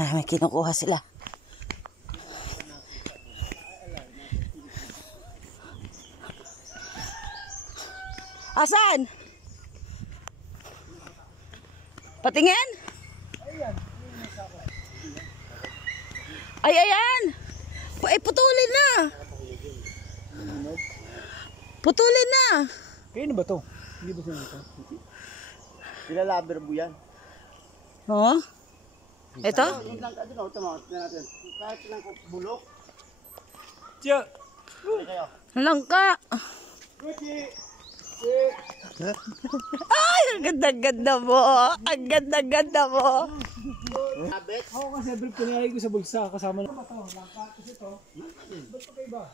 Ay, may kinukuha sila. Asan? Patingin? Ay, ayan. Ay, putulin na. Putulin na. Kaya ba to? Hindi ba sila ito? Sila laber mo yan. Oh? Ito? Yung langka din, ito mo. Tignan natin. Kahit langka bulok. Tiyo! Langka. Ay, ang ganda-ganda mo. Ang ganda-ganda mo. Habit? Ako kasi brief ko nilagay ko sa bulsa kasama na. Langka kasi ito. Ba't pa kayo ba?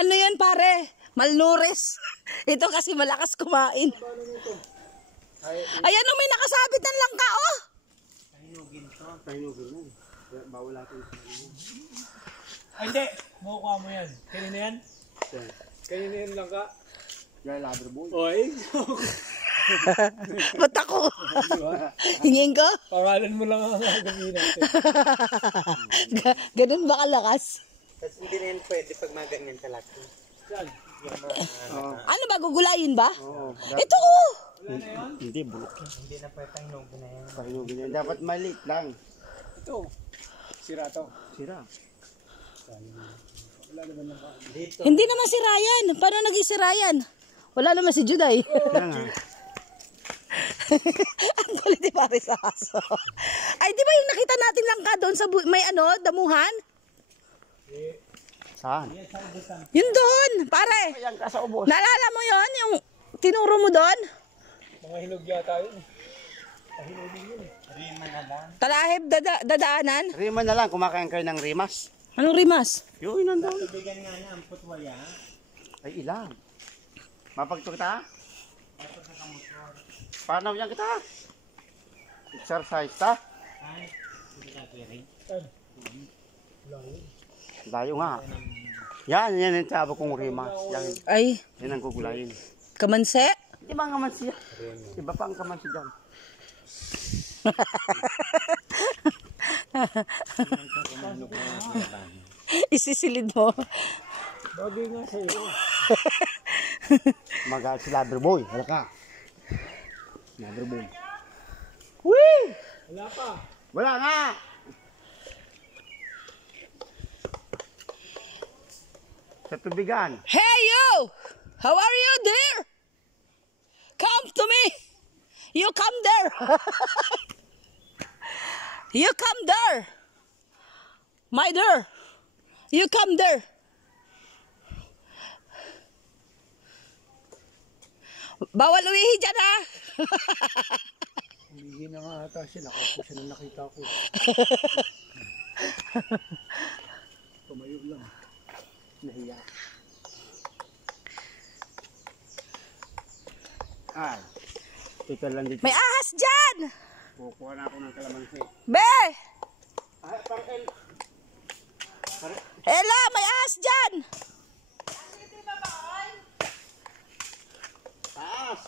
Ano yan pare? Malnourished. Ito kasi malakas kumain. Ayan o, may nakasabit ng langka oh. Tahinugin to. Tahinugin mo. Bawal natin. Ay hindi. Makukuha mo yan. Kanina yan? Kanina yan langka. Kaya laber mo. Oy. Ba't ako? Hingin ko? Pangalan mo lang ang gagawin natin. Ganun ba kalakas? Kasi hindi na yan pwede pag maganyan talaga. Saan? Ano ba, gugulayin ba? Oo. Ito oh. Hindi, bulok yan. Hindi na pwede tahinugin na yan. Tahinugin yan. Dapat maliit lang. Ito. Sira to. Sira. Wala naman langka. Dito. Hindi naman si Ryan. Paano naging si Ryan? Wala naman si Juday. Kaya nga. Ang kulit ni pare sa aso. Ay, di ba yung nakita natin langka doon sa may ano, damuhan? Saan? Yun doon, pare. Ayan ka sa ubos. Naalala mo yon yung tinuro mo doon? Mga hinog yata yun. Pahinugin yun eh. Rima na lang. Talahib dadaanan? Rima na lang. Kumakain kayo ng rimas. Anong rimas? Yun, nandun. Bigyan nga niya ang putwaya. Ay, ilang. Mapagto kita? Paano yan kita? Exercise ta? Ay, hindi ka kiring. Layo nga. Yan yung sabi kong rimas. Ay, Yan ang gugulayin. kamanse? Di ba ang kamansi yan? Iba pa ang kamansi dyan. Isisilid mo. Bagay nga sa'yo. Magalit si Lover Boy. Hala ka. Lover Boy. Wala pa. Wala nga! Sa tubigan. Hey you! How are you dear? Come to me! You come there! You come there! My dear! You come there! Bawal uwihi dyan ha! Hindi na nga ata siya. Nakapos siya na nakita ko. Tumayo lang. Nahiya. Ay. Tika lang dito. May ahas dyan! Kukuha na ako ng kalamansi. Be! Ay, parang Ella, may ahas dyan! taas.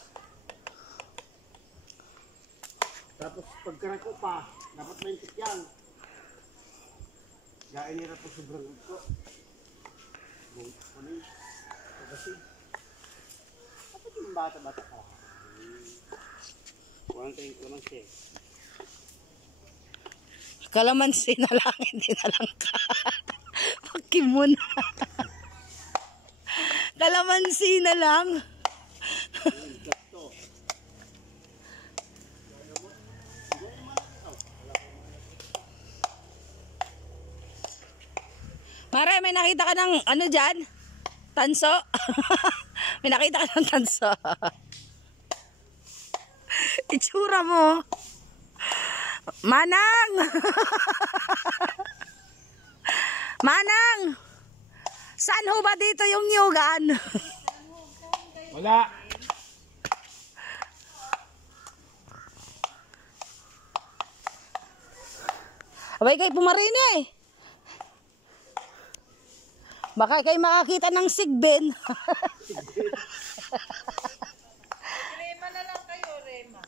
Tapos pagkaran ko pa, dapat maintit yan. Gaya nila po sobrang ko. Ano yun? Kasi, dapat yung bata-bata ka. Walang tayong kalamansi. Kalamansi na lang, hindi na lang ka. Pakimon. Kalamansi na lang. Mare, may nakita ka ng ano dyan? Tanso? May nakita ka ng tanso. Itsura mo. Manang! Manang! Saan ho ba dito yung nyugan? Wala. Abay kayo pumarin eh. Baka kayo makakita ng sigbin. Rema na lang kayo, Rema.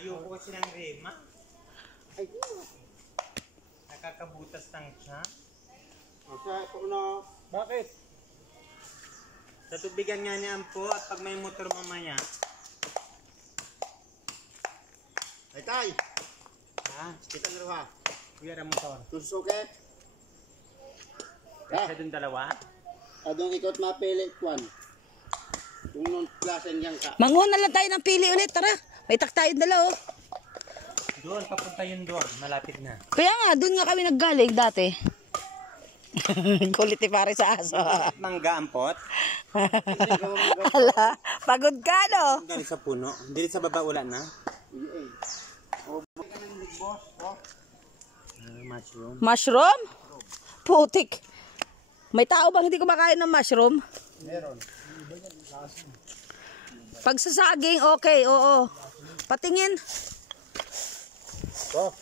Ayoko kasi ng Rema. tansya. Bakit? Sa tubigan nga ni Ampo at pag may motor mamaya. Ay tay, Ha? kita nga ha. Kuya ang motor. Tusuket. Kasi dun dalawa. Adong ikot mapili kwan. Kung nung klaseng yang ka. Manguna lang tayo ng pili ulit, tara. May tak tayong dala, oh. Doon, papunta yun doon. Malapit na. Kaya nga, doon nga kami naggaling dati. Kulit ni pare sa aso. Mangga, Ampot. Ala, pagod ka, no? Galing sa puno. Dili sa baba wala na. Mushroom. Mushroom? Putik. May tao bang hindi kumakain ng mushroom? Meron. Pag sa saging, okay, oo. Patingin. Oh.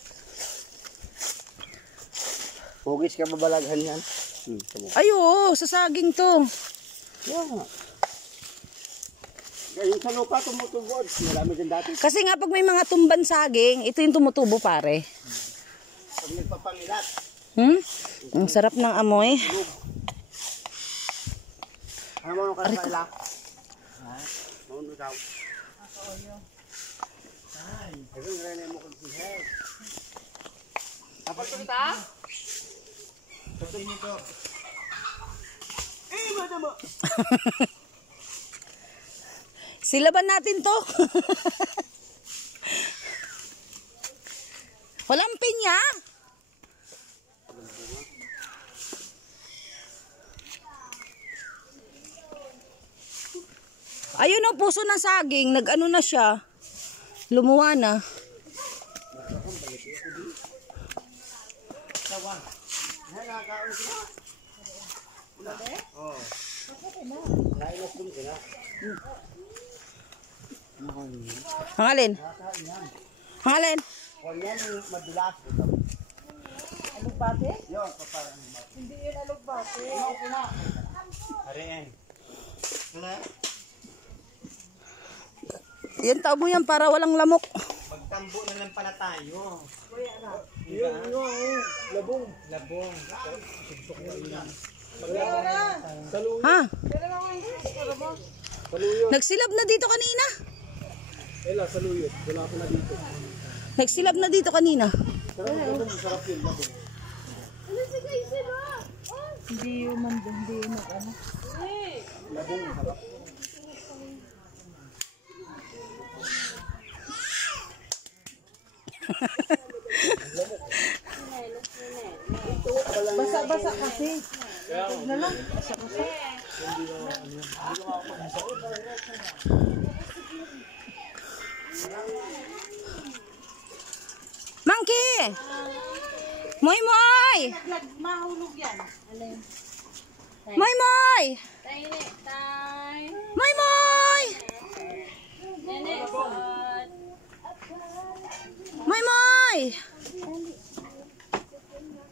Pugis ka babalaghan yan. Ay, oo, sa saging to. Yeah. Yung sa lupa tumutugod. Marami din dati. Kasi nga pag may mga tumban saging, ito yung tumutubo, pare. Pag nagpapangilat. Ang sarap ng amoy. Ano mo nung karapala? Ha? Ano daw? Ay, ayun rin mo kung siya. Dapat ko kita? Toto nito. Madama. Silaban natin to. Walang pinya. Ayun o, puso ng saging. Nag-ano na siya. Lumuwa na. Ang alin? Ang alin? Kung yan yung madulas. Alugbate? Yun, paparang. Hindi yun alugbate. Ariin. Wala. Yan, tao mo yan para walang lamok. Magtambo na lang pala tayo. Labong. Labong. Ha? Nagsilab na dito kanina. Ela, saluyot. Wala ko na dito. Nagsilab na dito kanina. Hindi yun man, hindi yun ano. Basa-basa kasi. Huwag na lang. Basa-basa. Monkey! Moy Moy! Mahulog yan. Alin? Moy Moy! Time. Moy Moy! Nene, sod. Moy Moy!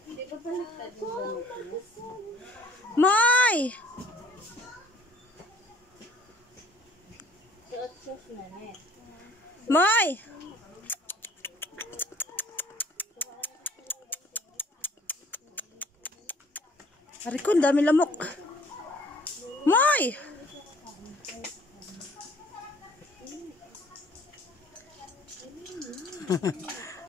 Hindi ko baliktad yung Moy! suot-suot na, ne. Moy! Ariko, ang dami lamok. Moy!